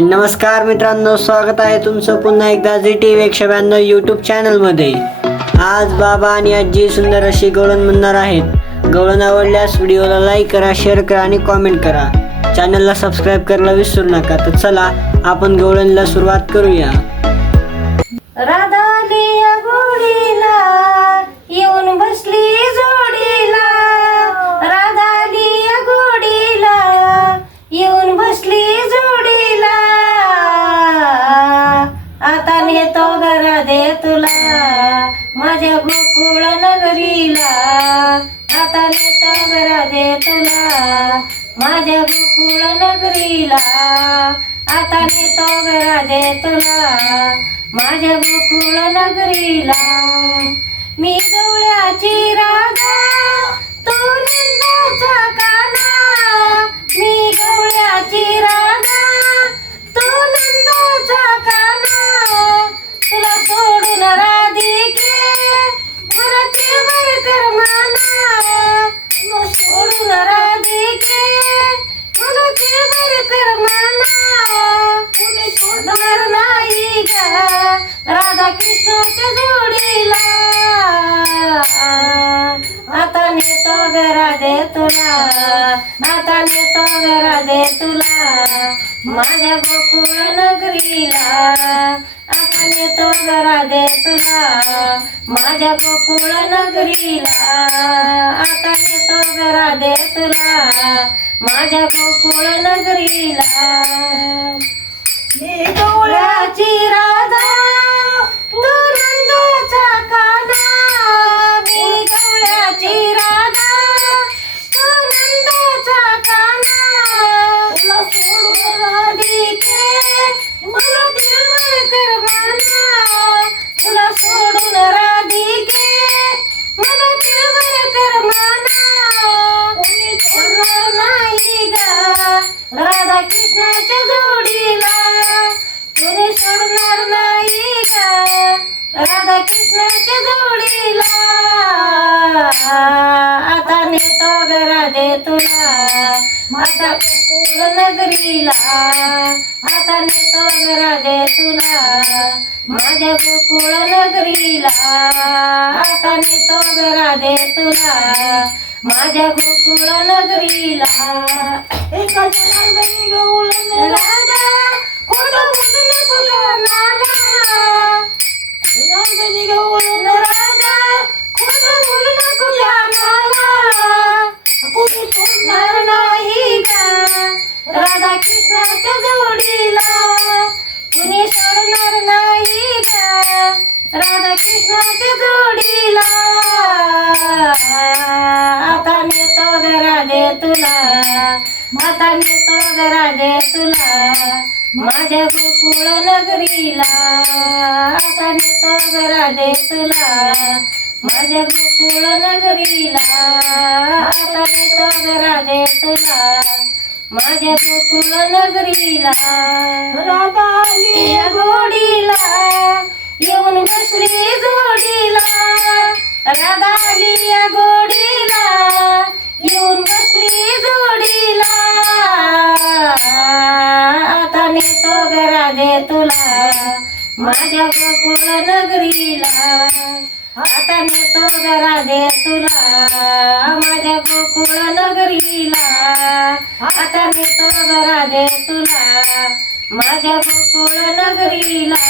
नमस्कार मित्रांनो स्वागत आहे तुमचं पुन्हा एकदा झी टी व्ही एकशे ब्याण्णव यूट्यूब चॅनलमध्ये आज बाबा आणि आजी सुंदर अशी गवळण म्हणणार आहेत. गवळण आवडल्यास व्हिडिओला लाईक करा शेअर करा आणि कॉमेंट करा. चॅनलला सबस्क्राईब करायला विसरू नका. तर चला आपण गवळणला सुरुवात करूया. आता घर घरा दे तुला. माझ्या गोकुळ नगरीला. आता तो घरा दे तुला. माझ्या गोकुळ नगरीला. आता तो घरा दे तुला. माझ्या गोकुळ नगरीला. मी गवळ्याची राजा राधा कृष्णाच्या जोडीला. आता नेतो ग दे तुला. आता नेतो ग दे तुला. माझ्या गोकुळ नगरीला. आता नेतो घरा दे तुला. माझ्या गोकुळ नगरीला. आता नेतो घरा दे तुला. माझ्या गोकुळ नगरीला. मी गवळ्याची दे तुला माझा कुल नगरीला आता नेतो घरा दे तुला माझ्या गोकुळ नगरीला. आता नेतो घरा दे तुला माझ्या गोकुळ नगरीला. एका जनार्दनी गवळ राधा खोटं बोलू नको राधा कृष्णाच्या जोडीला कुणी सोडणार नाही ग. राधा कृष्णाच्या जोडीला. आता नेतो घरा राधे तुला. आता नेतो घरा राधे तुला. माझ्या गोकुळ नगरीला. आता नेतो घरा राधे तुला. माझ्या गोकुळ नगरीला आता नेतो घरा तुला माझ्या गोकुळ नगरीला राधा या गोडीला येऊन बसली जोडीला. राधा या गोडीला येऊन बसली जोडीला. आता नेतो घरा दे तुला माझ्या गोकुळ नगरीला. आता नेतो घरा दे तुला माझ्या गोकुळ नगरीला. आता नेतो घरा दे तुला माझ्या गोकुळ नगरीला.